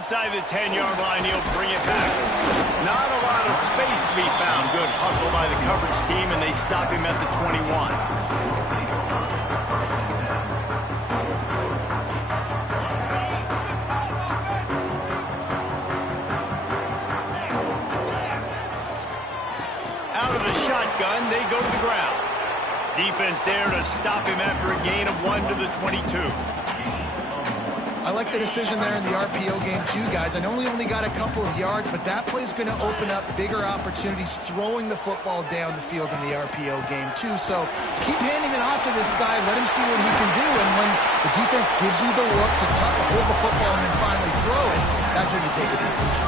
Inside the 10-yard line, he'll bring it back. Not a lot of space to be found. Good hustle by the coverage team, and they stop him at the 21. Out of the shotgun, they go to the ground. Defense there to stop him after a gain of 1 to the 22. I like the decision there in the RPO game too, guys. I know he only got a couple of yards, but that play is going to open up bigger opportunities throwing the football down the field in the RPO game too. So keep handing it off to this guy. Let him see what he can do. And when the defense gives you the look to hold the football and then finally throw it, that's when you take advantage.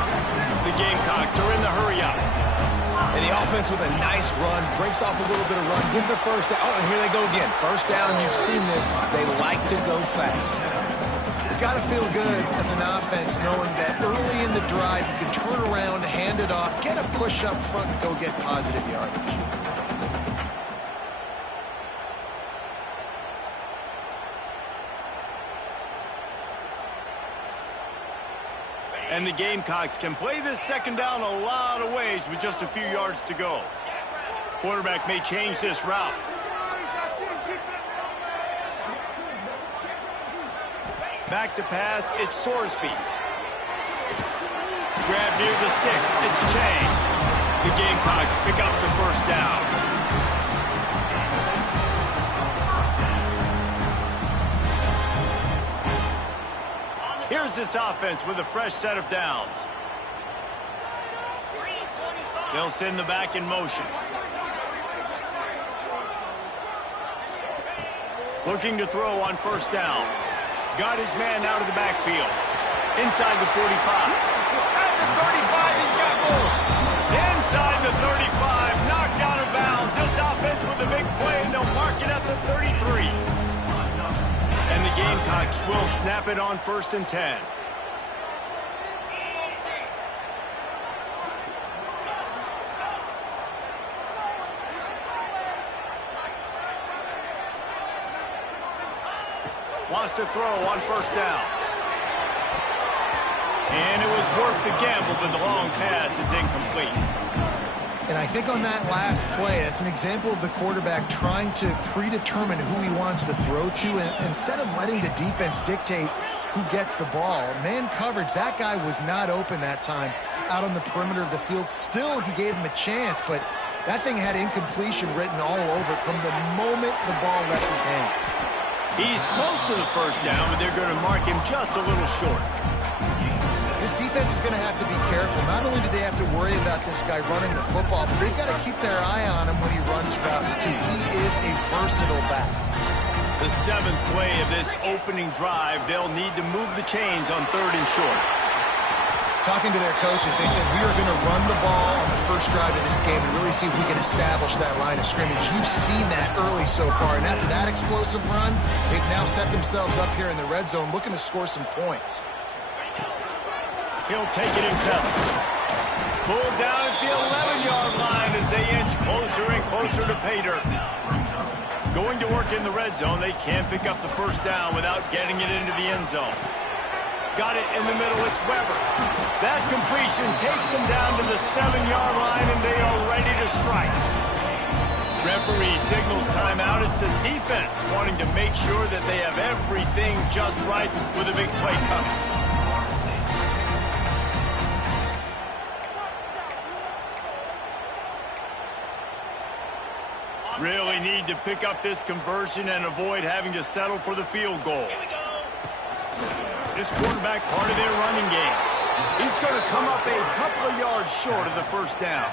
The Gamecocks are in the hurry-up. And the offense with a nice run, breaks off a little bit of run, gets a first down. Oh, and here they go again. First down, you've seen this. They like to go fast. It's got to feel good as an offense knowing that early in the drive you can turn around, hand it off, get a push up front, and go get positive yardage. And the Gamecocks can play this second down a lot of ways with just a few yards to go. Quarterback may change this route. Back to pass, it's Sorsby. Grab near the sticks, it's Chang. The Gamecocks pick up the first down. Here's this offense with a fresh set of downs. They'll send the back in motion. Looking to throw on first down. Got his man out of the backfield. Inside the 45. At the 35, he's got more. Inside the 35, knocked out of bounds. This offense with a big play, and they'll mark it at the 33. And the Gamecocks will snap it on 1st and 10. Wants to throw on first down. And it was worth the gamble, but the long pass is incomplete. And I think on that last play, that's an example of the quarterback trying to predetermine who he wants to throw to, and instead of letting the defense dictate who gets the ball. Man coverage, that guy was not open that time out on the perimeter of the field. Still, he gave him a chance, but that thing had incompletion written all over it from the moment the ball left his hand. He's close to the first down, but they're going to mark him just a little short. This defense is going to have to be careful. Not only do they have to worry about this guy running the football, but they've got to keep their eye on him when he runs routes, too. He is a versatile back. The 7th play of this opening drive, they'll need to move the chains on 3rd and short. Talking to their coaches, they said, we are going to run the ball on the first drive of this game and really see if we can establish that line of scrimmage. You've seen that early so far, and after that explosive run, they've now set themselves up here in the red zone looking to score some points. He'll take it himself. Pulled down at the 11-yard line as they inch closer and closer to pay dirt. Going to work in the red zone, they can't pick up the first down without getting it into the end zone. Got it in the middle, it's Weber. That completion takes them down to the 7-yard line, and they are ready to strike. Referee signals timeout. It's the defense wanting to make sure that they have everything just right with a big play coming. Really need to pick up this conversion and avoid having to settle for the field goal. This quarterback part of their running game. He's going to come up a couple of yards short of the first down.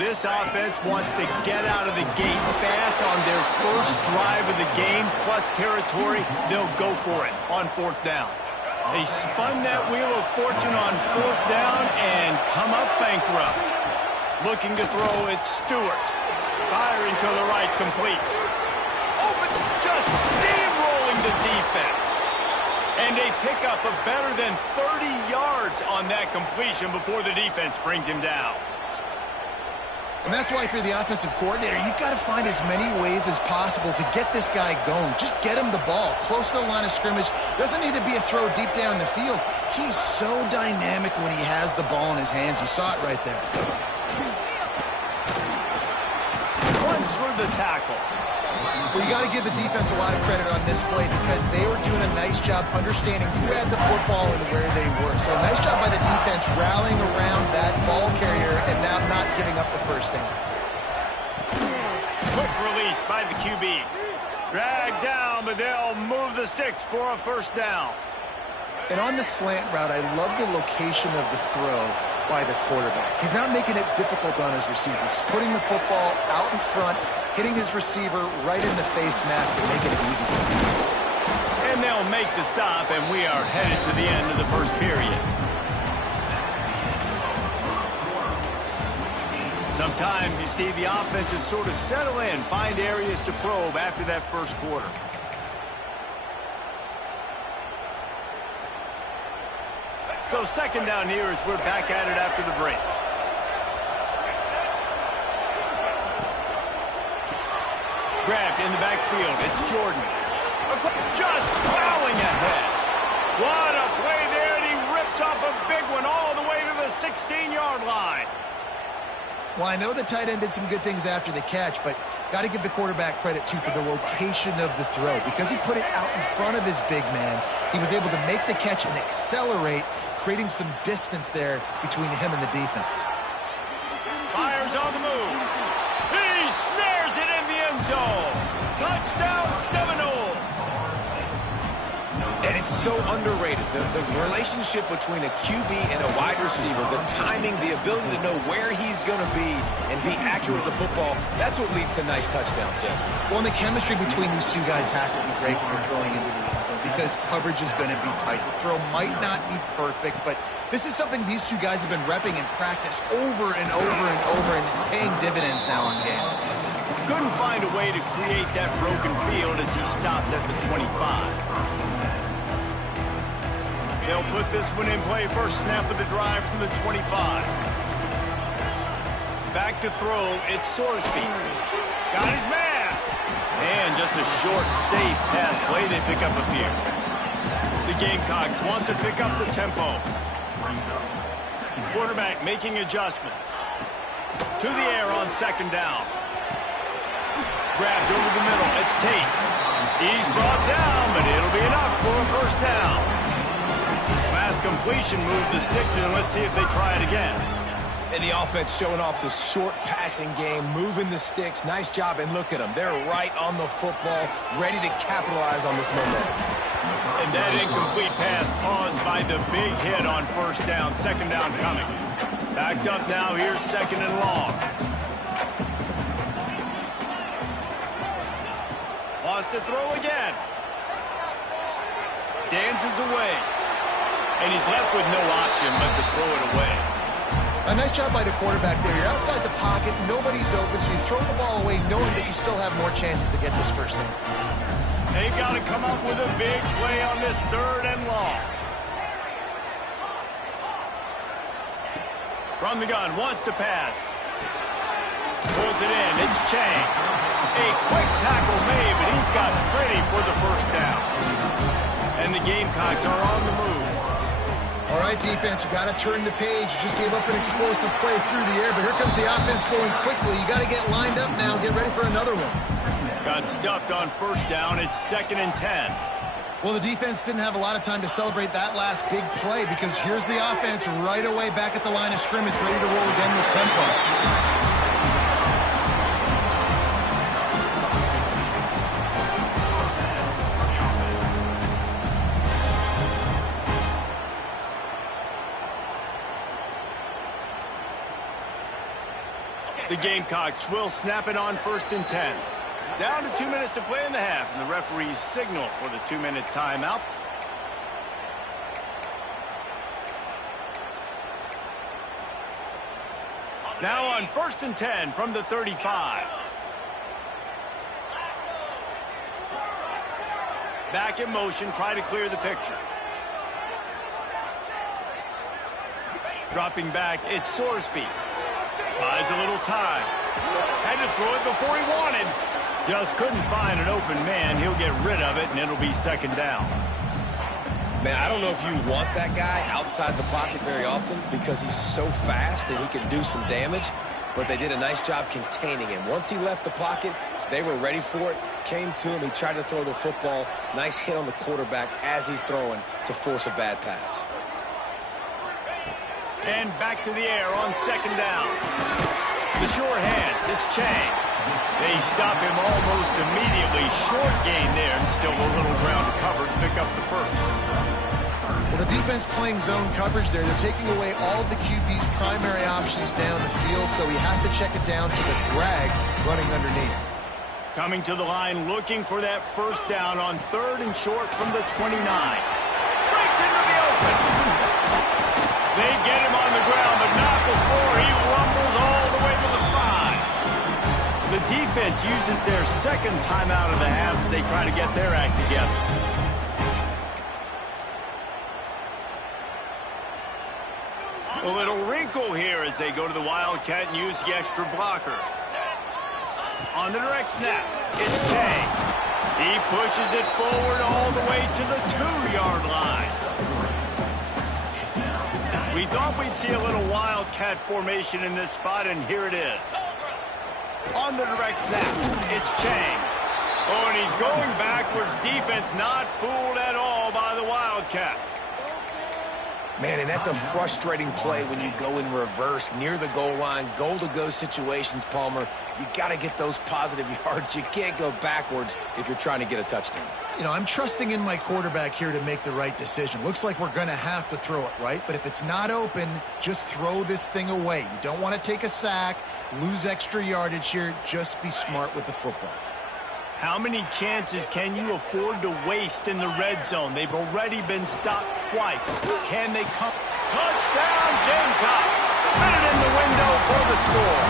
This offense wants to get out of the gate fast on their first drive of the game, plus territory. They'll go for it on 4th down. They spun that wheel of fortune on 4th down and come up bankrupt. Looking to throw, it's Stewart. Firing to the right, complete. Open, just steamrolling the defense. And they pick up a better than 30 yards on that completion before the defense brings him down. And that's why if you're the offensive coordinator, you've got to find as many ways as possible to get this guy going. Just get him the ball close to the line of scrimmage. Doesn't need to be a throw deep down the field. He's so dynamic when he has the ball in his hands. You saw it right there. Runs for the tackle. Well, you got to give the defense a lot of credit on this play because they were doing a nice job understanding who had the football and where they were. So a nice job by the defense rallying around that ball carrier and now not giving up the first down. Quick release by the QB. Dragged down, but they'll move the sticks for a first down. And on the slant route, I love the location of the throw by the quarterback. He's not making it difficult on his receiver. He's putting the football out in front, hitting his receiver right in the face mask and making it easy for him. And they'll make the stop, and we are headed to the end of the first period. Sometimes you see the offenses sort of settle in, find areas to probe after that first quarter. So second down here as we're back at it after the break. Grabbed in the backfield. It's Jordan. Just plowing ahead. What a play there, and he rips off a big one all the way to the 16-yard line. Well, I know the tight end did some good things after the catch, but got to give the quarterback credit, too, for the location of the throw. Because he put it out in front of his big man, he was able to make the catch and accelerate, creating some distance there between him and the defense. Fires on the move. He snares it in the end zone. Touchdown Seminoles. And it's so underrated. The relationship between a QB and a wide receiver, the timing, the ability to know where he's going to be and be accurate with the football, that's what leads to nice touchdowns, Jesse. Well, and the chemistry between these two guys has to be great when you're throwing into the end zone because coverage is going to be tight. The throw might not be perfect, but this is something these two guys have been repping in practice over and over and over, and it's paying dividends now in game. Couldn't find a way to create that broken field as he stopped at the 25. They'll put this one in play. First snap of the drive from the 25. Back to throw. It's Sorsby. Got his man. And just a short, safe pass play. They pick up a few. The Gamecocks want to pick up the tempo. Quarterback making adjustments. To the air on second down. Grabbed over the middle. It's Tate. He's brought down, but it'll be enough for a first down. Last completion moved the sticks in. Let's see if they try it again. And the offense showing off the short passing game, moving the sticks. Nice job, and look at them. They're right on the football, ready to capitalize on this momentum. And that incomplete pass caused by the big hit on first down. Second down coming. Backed up now. Here's second and long. Wants to throw again. Dances away. And he's left with no option but to throw it away. A nice job by the quarterback there. You're outside the pocket. Nobody's open, so you throw the ball away knowing that you still have more chances to get this first down. They've got to come up with a big play on this third and long. From the gun, wants to pass. Pulls it in. It's Chang. A quick tackle made, but he's got pretty for the first down. And the Gamecocks are on the move. All right, defense, you got to turn the page. You just gave up an explosive play through the air, but here comes the offense going quickly. You got to get lined up now. Get ready for another one. Got stuffed on first down. It's 2nd and 10. Well, the defense didn't have a lot of time to celebrate that last big play because here's the offense right away back at the line of scrimmage, ready to roll again with tempo. The Gamecocks will snap it on 1st and 10. Down to 2 minutes to play in the half, and the referees signal for the 2-minute timeout. Now on 1st and 10 from the 35. Back in motion, try to clear the picture. Dropping back, it's Sorsby. Buys a little time. Had to throw it before he wanted. Just couldn't find an open man. He'll get rid of it, and it'll be second down. Man, I don't know if you want that guy outside the pocket very often because he's so fast and he can do some damage, but they did a nice job containing him. Once he left the pocket, they were ready for it, came to him, he tried to throw the football. Nice hit on the quarterback as he's throwing to force a bad pass. And back to the air on second down. The sure hands, it's Chang. They stop him almost immediately. Short gain there, and still a little ground to cover to pick up the first. Well, the defense playing zone coverage there. They're taking away all of the QB's primary options down the field, so he has to check it down to the drag running underneath. Coming to the line, looking for that first down on third and short from the 29. Breaks into the open. They get him on the ground, but not before he rumbles all the way to the 5. The defense uses their second timeout of the half as they try to get their act together. A little wrinkle here as they go to the Wildcat and use the extra blocker. On the direct snap, it's Chang. He pushes it forward all the way to the 2-yard line. We thought we'd see a little Wildcat formation in this spot, and here it is. On the direct snap, it's Chang. Oh, and he's going backwards. Defense not fooled at all by the Wildcat. Man, and that's a frustrating play when you go in reverse near the goal line, goal-to-go situations, Palmer. You got to get those positive yards. You can't go backwards if you're trying to get a touchdown. You know, I'm trusting in my quarterback here to make the right decision. Looks like we're going to have to throw it, right? But if it's not open, just throw this thing away. You don't want to take a sack, lose extra yardage here. Just be smart with the football. How many chances can you afford to waste in the red zone? They've already been stopped twice. Can they come? Touchdown, Gamecocks! Put it in the window for the score.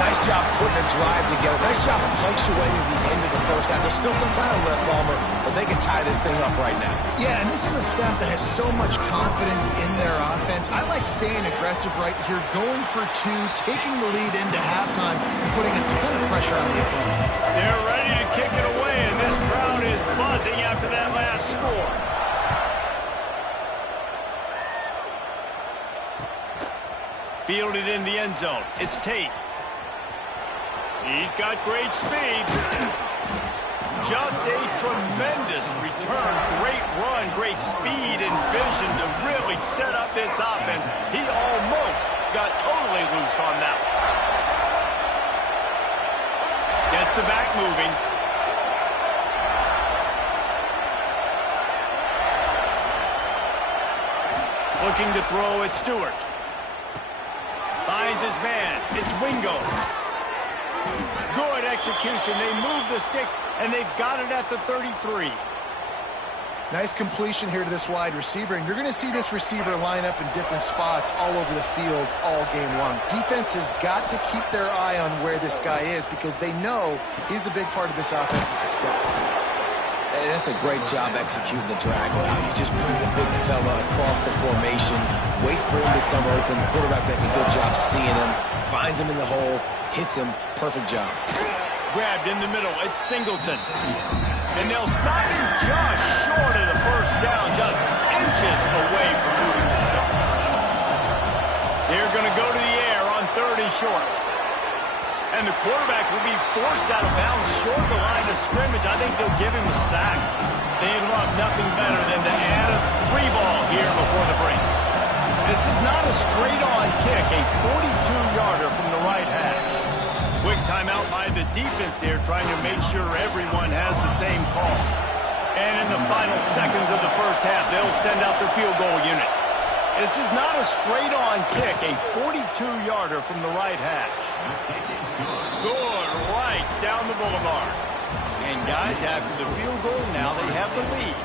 Nice job putting a drive together. Nice job punctuating the end of the first half. There's still some time left, Palmer, but they can tie this thing up right now. Yeah, and this is a staff that has so much confidence in their offense. I like staying aggressive right here, going for 2, taking the lead into halftime, and putting a ton of pressure on the opponent. They're ready to kick it away, and this crowd is buzzing after that last score. Fielded in the end zone. It's Tate. He's got great speed. Just a tremendous return. Great run, great speed and vision to really set up this offense. He almost got totally loose on that one. Gets the back moving. Looking to throw at Stewart. Finds his man. It's Wingo. Good execution. They move the sticks, and they've got it at the 33. Nice completion here to this wide receiver, and you're going to see this receiver line up in different spots all over the field all game long. Defense has got to keep their eye on where this guy is because they know he's a big part of this offense's success. Hey, that's a great job executing the drag route. You just bring the big fella across the formation, wait for him to come open. The quarterback does a good job seeing him, finds him in the hole, hits him. Perfect job. Grabbed in the middle. It's Singleton. And they'll stop him just short of the first down, just inches away from moving the sticks. They're going to go to the air on 3rd and short. And the quarterback will be forced out of bounds short of the line of scrimmage. I think they'll give him a sack. They'd love nothing better than to add a 3-ball here before the break. This is not a straight-on kick, a 42-yarder from the right hash. Quick timeout by the defense here, trying to make sure everyone has the same call. And in the final seconds of the first half, they'll send out the field goal unit. This is not a straight-on kick, a 42-yarder from the right hash. Good, right down the boulevard. And guys, after the field goal, now they have the lead.